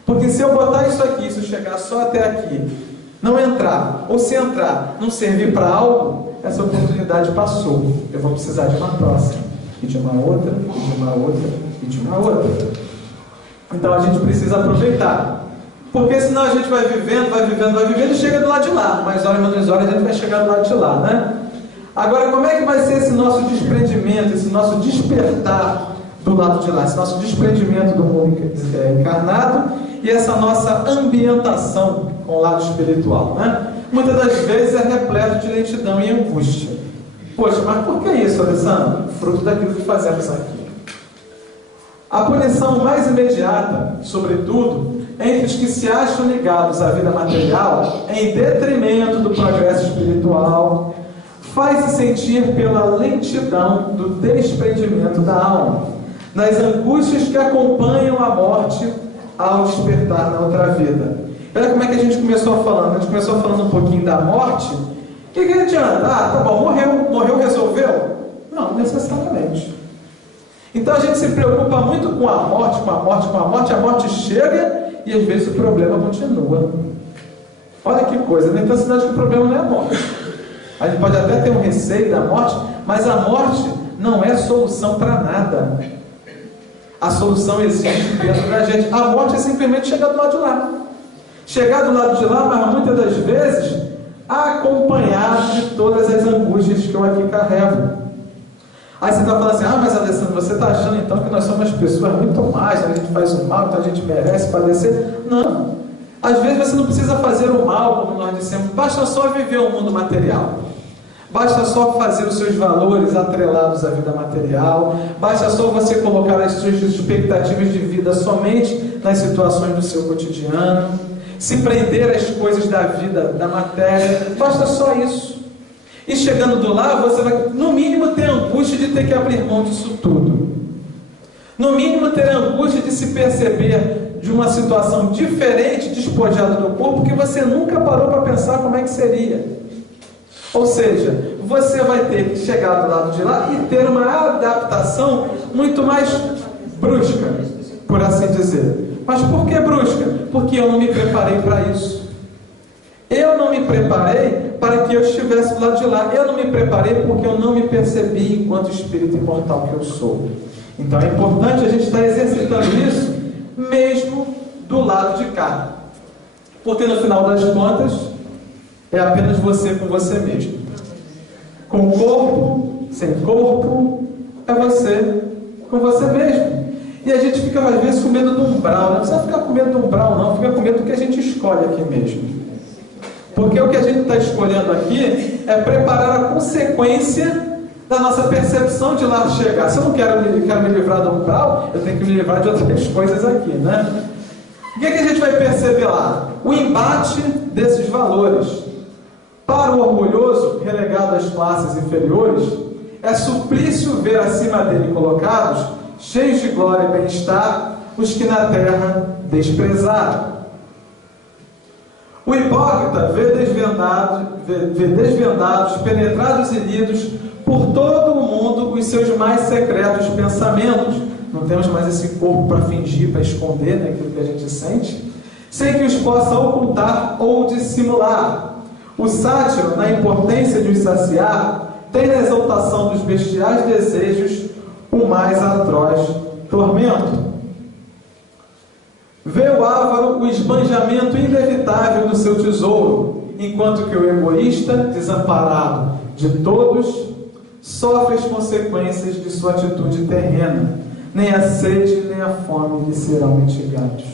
Porque se eu botar isso aqui, se eu chegar só até aqui, não entrar, ou se entrar, não servir para algo, essa oportunidade passou. Eu vou precisar de uma próxima, e de uma outra, e de uma outra, e de uma outra. Então a gente precisa aproveitar. Porque senão a gente vai vivendo, vai vivendo, vai vivendo e chega do lado de lá. Mais horas, menos horas, a gente vai chegar do lado de lá, né? Agora, como é que vai ser esse nosso desprendimento, esse nosso despertar do lado de lá, esse nosso desprendimento do mundo encarnado e essa nossa ambientação com o lado espiritual, né? Muitas das vezes é repleto de lentidão e angústia. Poxa, mas por que isso, Alessandro? Fruto daquilo que fazemos aqui. A punição mais imediata, sobretudo, entre os que se acham ligados à vida material, em detrimento do progresso espiritual, faz-se sentir pela lentidão do desprendimento da alma, nas angústias que acompanham a morte ao despertar na outra vida. Olha como é que a gente começou falando. A gente começou falando um pouquinho da morte. O que adianta? Tá bom, morreu, resolveu? Não, necessariamente. Então a gente se preocupa muito com a morte chega e às vezes o problema continua. Olha que coisa, né? Então a cidade que o problema não é a morte. A gente pode até ter um receio da morte, mas a morte não é solução para nada. A solução existe dentro da gente. A morte é simplesmente chegar do lado de lá. Chegar do lado de lá, mas muitas das vezes acompanhado de todas as angústias que eu aqui carrego. Aí você está falando assim, mas Alessandro, você está achando então que nós somos pessoas muito mais, né? A gente faz o mal, então a gente merece padecer? Não. Às vezes você não precisa fazer o mal, como nós dissemos, basta só viver o mundo material. Basta só fazer os seus valores atrelados à vida material. Basta só você colocar as suas expectativas de vida somente nas situações do seu cotidiano. Se prender às coisas da vida, da matéria. Basta só isso. E chegando do lá, você vai, no mínimo, ter angústia de ter que abrir mão disso tudo. No mínimo, ter angústia de se perceber de uma situação diferente, despojada do corpo, que você nunca parou para pensar como é que seria. Ou seja, você vai ter que chegar do lado de lá e ter uma adaptação muito mais brusca, por assim dizer. Mas por que brusca? Porque eu não me preparei para isso. Eu não me preparei para que eu estivesse do lado de lá. Eu não me preparei porque eu não me percebi enquanto espírito imortal que eu sou. Então é importante a gente estar exercitando isso mesmo do lado de cá. Porque no final das contas é apenas você com você mesmo. Com corpo, sem corpo, é você com você mesmo. E a gente fica às vezes com medo do umbral. Não precisa ficar com medo do umbral, não. Fica com medo do que a gente escolhe aqui mesmo. Porque o que a gente está escolhendo aqui é preparar a consequência da nossa percepção de lá chegar. Se eu não quero me livrar do umbral, eu tenho que me livrar de outras coisas aqui, né? O que a gente vai perceber lá? O embate desses valores. Para o orgulhoso, relegado às classes inferiores, é suplício ver acima dele colocados, cheios de glória e bem-estar, os que na terra desprezaram. O hipócrita vê desvendados, penetrados e lidos por todo o mundo os seus mais secretos pensamentos. Não temos mais esse corpo para fingir, para esconder, né, aquilo que a gente sente, sem que os possa ocultar ou dissimular. O sátiro, na impotência de os saciar, tem na exaltação dos bestiais desejos o mais atroz tormento. Vê o avaro o esbanjamento inevitável do seu tesouro, enquanto que o egoísta, desamparado de todos, sofre as consequências de sua atitude terrena. Nem a sede, nem a fome lhe serão mitigados.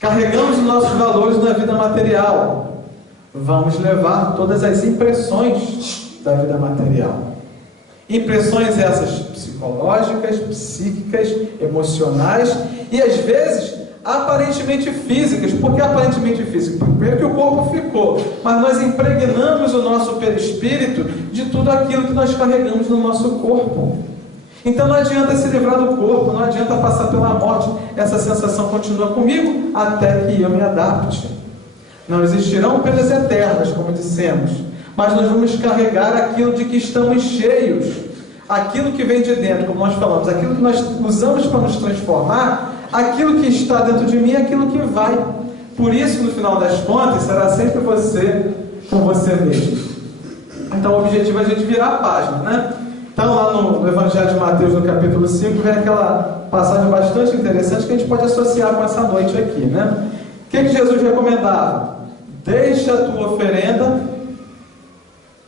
Carregamos os nossos valores na vida material. Vamos levar todas as impressões da vida material. Impressões essas psicológicas, psíquicas, emocionais e às vezes aparentemente físicas. Por que aparentemente físicas? Primeiro que o corpo ficou, mas nós impregnamos o nosso perispírito de tudo aquilo que nós carregamos no nosso corpo. Então não adianta se livrar do corpo, não adianta passar pela morte. Essa sensação continua comigo até que eu me adapte. Não existirão penas eternas, como dissemos, mas nós vamos carregar aquilo de que estamos cheios, aquilo que vem de dentro, como nós falamos, aquilo que nós usamos para nos transformar, aquilo que está dentro de mim é aquilo que vai. Por isso, no final das contas, será sempre você com você mesmo. Então o objetivo é a gente virar a página, né? Então lá no Evangelho de Mateus, no capítulo 5, vem aquela passagem bastante interessante que a gente pode associar com essa noite aqui, né? O que Jesus recomendava? Deixa a tua oferenda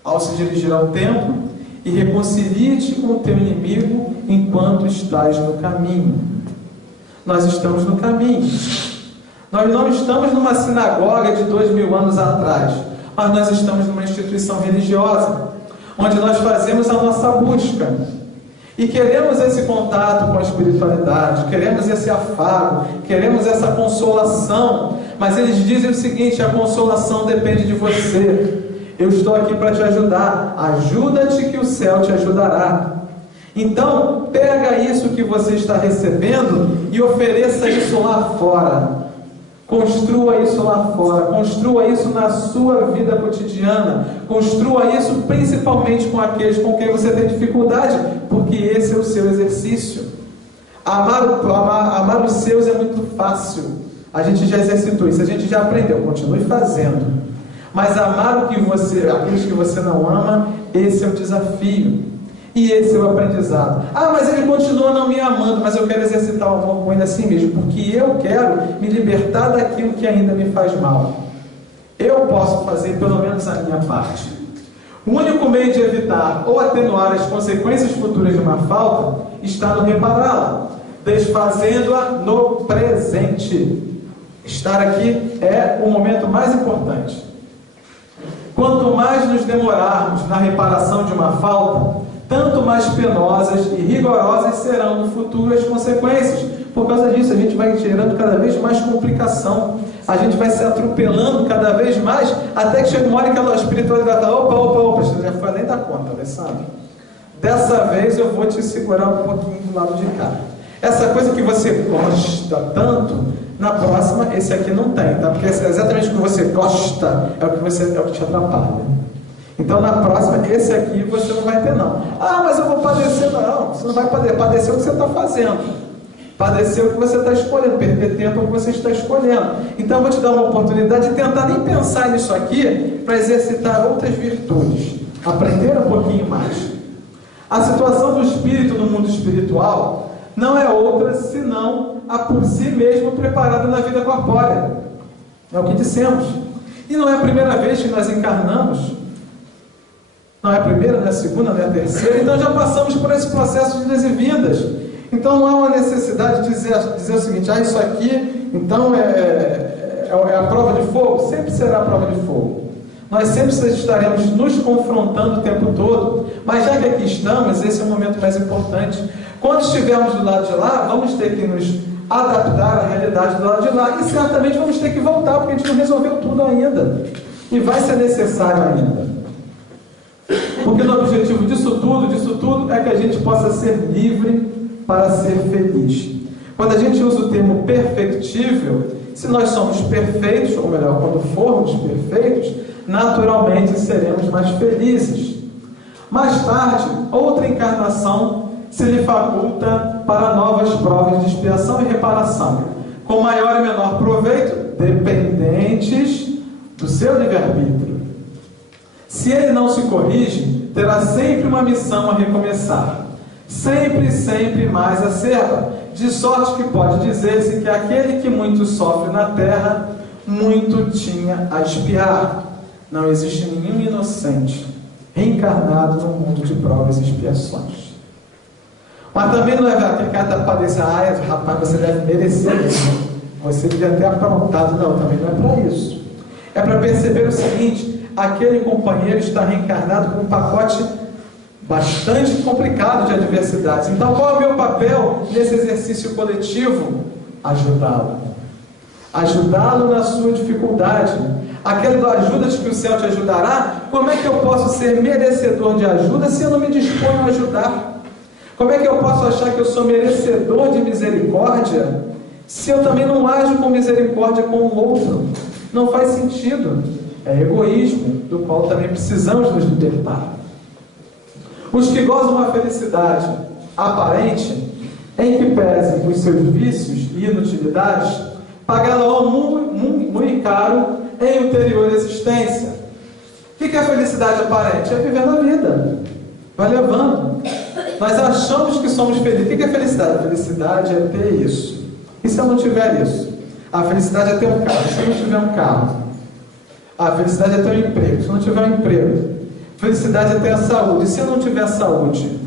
ao se dirigir ao templo e reconcilie-te com o teu inimigo enquanto estás no caminho. Nós estamos no caminho. Nós não estamos numa sinagoga de 2000 anos atrás, mas nós estamos numa instituição religiosa, onde nós fazemos a nossa busca. E queremos esse contato com a espiritualidade, queremos esse afago, queremos essa consolação. Mas eles dizem o seguinte: a consolação depende de você. Eu estou aqui para te ajudar. Ajuda-te que o céu te ajudará. Então, pega isso que você está recebendo e ofereça isso lá fora. Construa isso lá fora, construa isso na sua vida cotidiana, construa isso principalmente com aqueles com quem você tem dificuldade, porque esse é o seu exercício. Amar os seus é muito fácil, a gente já exercitou isso, a gente já aprendeu, continue fazendo. Mas amar aqueles que você não ama, esse é o desafio. E esse é o aprendizado. Mas ele continua não me amando, mas eu quero exercitar o amor com ele assim mesmo, porque eu quero me libertar daquilo que ainda me faz mal. Eu posso fazer pelo menos a minha parte. O único meio de evitar ou atenuar as consequências futuras de uma falta está no repará-la, desfazendo-a no presente. Estar aqui é o momento mais importante. Quanto mais nos demorarmos na reparação de uma falta, tanto mais penosas e rigorosas serão no futuro as consequências. Por causa disso, a gente vai gerando cada vez mais complicação, a gente vai se atropelando cada vez mais, até que chega uma hora que a espiritualidade fala: opa, você já foi além da conta, Alessandro. Dessa vez eu vou te segurar um pouquinho do lado de cá. Essa coisa que você gosta tanto, na próxima, esse aqui não tem, tá? Porque exatamente o que você gosta é o que te atrapalha. Então, na próxima, esse aqui você não vai ter, não. Mas eu vou padecer. Não, você não vai padecer o que você está fazendo. Padecer o que você está escolhendo. Perder tempo é o que você está escolhendo. Então, eu vou te dar uma oportunidade de tentar nem pensar nisso aqui para exercitar outras virtudes. Aprender um pouquinho mais. A situação do espírito no mundo espiritual não é outra senão a por si mesmo preparada na vida corpórea. É o que dissemos. E não é a primeira vez que nós encarnamos. Não é a primeira, não é a segunda, não é a terceira. Então já passamos por esse processo de idas e vindas. Então não há uma necessidade de dizer o seguinte: isso aqui então é a prova de fogo. Sempre será a prova de fogo. Nós sempre estaremos nos confrontando o tempo todo. Mas já que aqui estamos, esse é o momento mais importante. Quando estivermos do lado de lá, vamos ter que nos adaptar à realidade do lado de lá. E certamente vamos ter que voltar, porque a gente não resolveu tudo ainda. E vai ser necessário ainda. Porque o objetivo disso tudo é que a gente possa ser livre para ser feliz. Quando a gente usa o termo perfectível, se nós somos perfeitos, ou melhor, quando formos perfeitos, naturalmente seremos mais felizes. Mais tarde, outra encarnação se lhe faculta para novas provas de expiação e reparação, com maior e menor proveito, dependentes do seu livre-arbítrio. Se ele não se corrige, terá sempre uma missão a recomeçar, sempre mais acerba, de sorte que pode dizer-se que aquele que muito sofre na terra, muito tinha a expiar. Não existe nenhum inocente reencarnado no mundo de provas e expiações. Mas também não é aquele cara está padecendo: rapaz, você deve merecer isso, você devia ter aprontado. Não, também não é para isso. É para perceber o seguinte: aquele companheiro está reencarnado com um pacote bastante complicado de adversidades. Então, qual é o meu papel nesse exercício coletivo? Ajudá-lo. Ajudá-lo na sua dificuldade. Aquele do ajuda-te que o céu te ajudará. Como é que eu posso ser merecedor de ajuda se eu não me disponho a ajudar? Como é que eu posso achar que eu sou merecedor de misericórdia se eu também não ajo com misericórdia com o outro? Não faz sentido. É egoísmo, do qual também precisamos nos libertar. Os que gozam uma felicidade aparente, em que pesem os seus vícios e inutilidades, pagá-lo muito caro em ulterior existência. O que é a felicidade aparente? É vivendo a vida. Vai levando. Nós achamos que somos felizes. O que é felicidade? A felicidade é ter isso. E se eu não tiver isso? A felicidade é ter um carro. Se eu não tiver um carro? A felicidade é ter um emprego. Se eu não tiver um emprego? Felicidade é ter a saúde. E se eu não tiver saúde?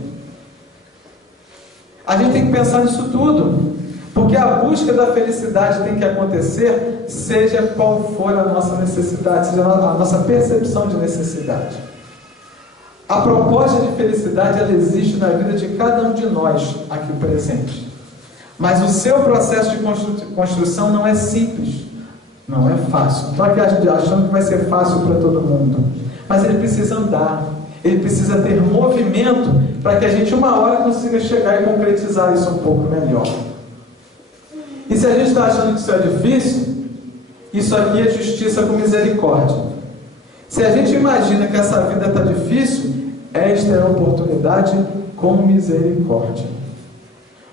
A gente tem que pensar nisso tudo. Porque a busca da felicidade tem que acontecer, seja qual for a nossa necessidade, seja a nossa percepção de necessidade. A proposta de felicidade, ela existe na vida de cada um de nós aqui presente. Mas o seu processo de construção não é simples, não é fácil. Não estou aqui achando que vai ser fácil para todo mundo. Mas ele precisa andar, ele precisa ter movimento para que a gente uma hora consiga chegar e concretizar isso um pouco melhor. E se a gente está achando que isso é difícil, Isso aqui é justiça com misericórdia. Se a gente imagina que essa vida está difícil, esta é a oportunidade com misericórdia.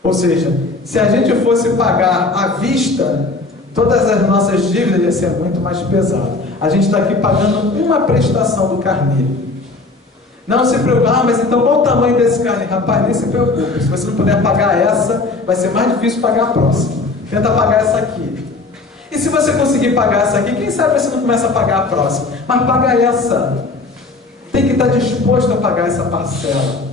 Ou seja, se a gente fosse pagar à vista todas as nossas dívidas, ia ser muito mais pesado. A gente está aqui pagando uma prestação do carneiro. Não se preocupe, mas então qual o tamanho desse carneiro? Rapaz, nem se preocupe. Se você não puder pagar essa, vai ser mais difícil pagar a próxima. Tenta pagar essa aqui. E se você conseguir pagar essa aqui, quem sabe você não começa a pagar a próxima? Mas paga essa. Tem que estar disposto a pagar essa parcela.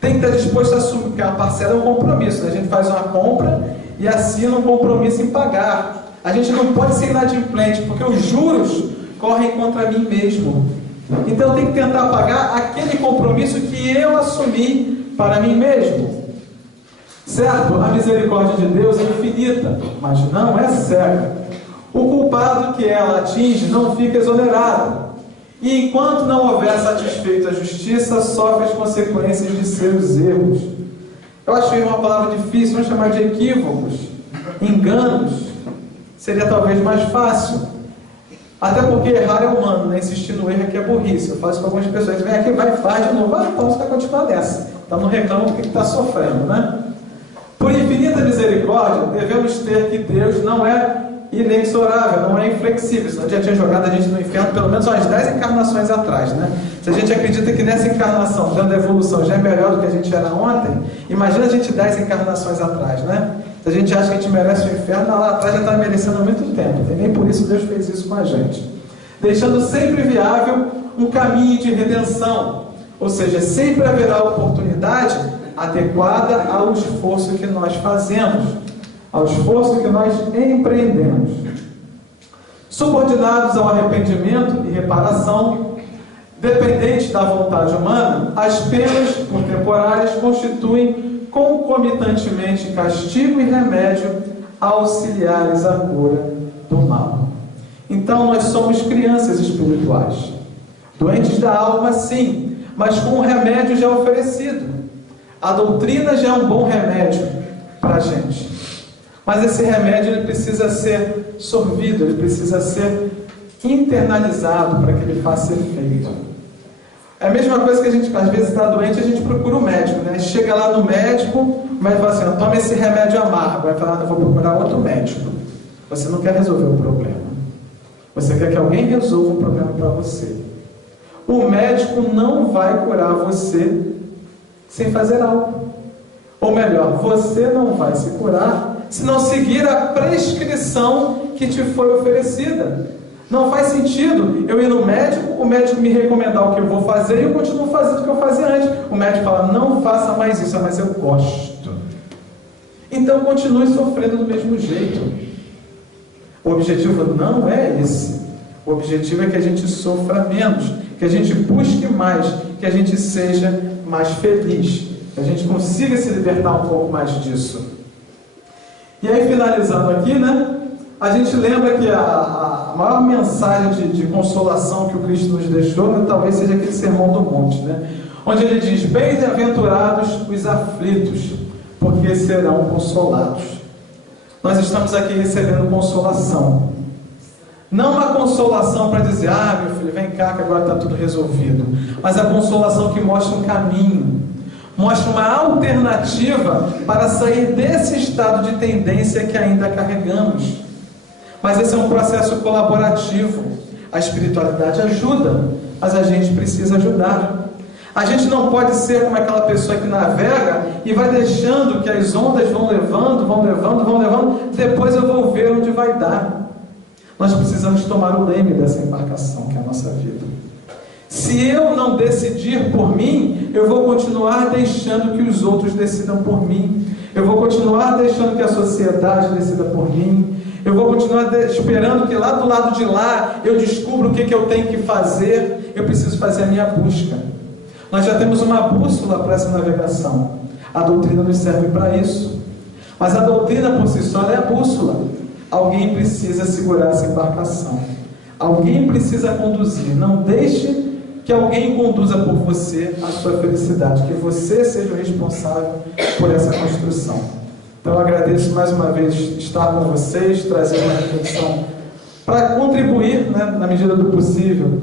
Tem que estar disposto a assumir, porque a parcela é um compromisso, né? A gente faz uma compra e assina um compromisso em pagar. A gente não pode ser inadimplente, porque os juros correm contra mim mesmo. Então eu tenho que tentar pagar aquele compromisso que eu assumi para mim mesmo. Certo? A misericórdia de Deus é infinita, mas não é cega. O culpado que ela atinge não fica exonerado. E enquanto não houver satisfeito a justiça, sofre as consequências de seus erros. Eu achei uma palavra difícil, vamos chamar de equívocos, enganos. Seria talvez mais fácil. Até porque errar é humano, né? Insistir no erro aqui é burrice. Eu faço com algumas pessoas, vem aqui, vai, faz de novo. Então você vai continuar nessa. Então não reclama porque está sofrendo, né? Por infinita misericórdia, devemos ter que Deus não é inexorável, não é inflexível. Senão já tinha jogado a gente no inferno pelo menos umas 10 encarnações atrás, né? Se a gente acredita que nessa encarnação, dentro da evolução, já é melhor do que a gente era ontem, imagina a gente 10 encarnações atrás, né? Se a gente acha que a gente merece o inferno, lá atrás já está merecendo há muito tempo. E nem por isso Deus fez isso com a gente. Deixando sempre viável um caminho de redenção. Ou seja, sempre haverá oportunidade adequada ao esforço que nós fazemos, ao esforço que nós empreendemos. Subordinados ao arrependimento e reparação, dependentes da vontade humana, as penas, por temporárias, constituem concomitantemente castigo e remédio auxiliares à cura do mal. Então nós somos crianças espirituais, doentes da alma sim, mas com um remédio já oferecido. A doutrina já é um bom remédio para a gente, mas esse remédio ele precisa ser sorvido, ele precisa ser internalizado para que ele faça efeito. É a mesma coisa que a gente, às vezes, está doente, a gente procura o médico, né? Chega lá no médico, o médico fala assim, toma esse remédio amargo. Vai falar, eu vou procurar outro médico. Você não quer resolver o problema. Você quer que alguém resolva o problema para você. O médico não vai curar você sem fazer algo. Ou melhor, você não vai se curar se não seguir a prescrição que te foi oferecida. Não faz sentido eu ir no médico, o médico me recomendar o que eu vou fazer e eu continuo fazendo o que eu fazia antes. O médico fala, não faça mais isso, mas eu gosto. Então continue sofrendo do mesmo jeito. O objetivo não é esse. O objetivo é que a gente sofra menos, que a gente busque mais, que a gente seja mais feliz, que a gente consiga se libertar um pouco mais disso. E aí, finalizando aqui, né? A gente lembra que a maior mensagem de consolação que o Cristo nos deixou, né, talvez seja aquele sermão do monte, né? Onde ele diz, bem-aventurados os aflitos, porque serão consolados. Nós estamos aqui recebendo consolação. Não uma consolação para dizer, meu filho, vem cá que agora está tudo resolvido. Mas a consolação que mostra um caminho, mostra uma alternativa para sair desse estado de tendência que ainda carregamos. Mas esse é um processo colaborativo. A espiritualidade ajuda, mas a gente precisa ajudar. A gente não pode ser como aquela pessoa que navega e vai deixando que as ondas vão levando, depois eu vou ver onde vai dar. Nós precisamos tomar o leme dessa embarcação, que é a nossa vida. Se eu não decidir por mim, eu vou continuar deixando que os outros decidam por mim. Eu vou continuar deixando que a sociedade decida por mim. Eu vou continuar esperando que lá do lado de lá eu descubra o que eu tenho que fazer. Eu preciso fazer a minha busca. Nós já temos uma bússola para essa navegação. A doutrina nos serve para isso. Mas a doutrina por si só é a bússola. Alguém precisa segurar essa embarcação. Alguém precisa conduzir. Não deixe que alguém conduza por você a sua felicidade. Que você seja o responsável por essa construção. Então eu agradeço mais uma vez estar com vocês, trazer uma reflexão para contribuir, né, na medida do possível,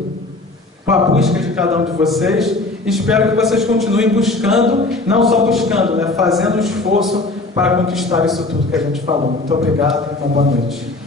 com a busca de cada um de vocês. Espero que vocês continuem buscando, não só buscando, né, fazendo um esforço para conquistar isso tudo que a gente falou. Muito obrigado e uma boa noite.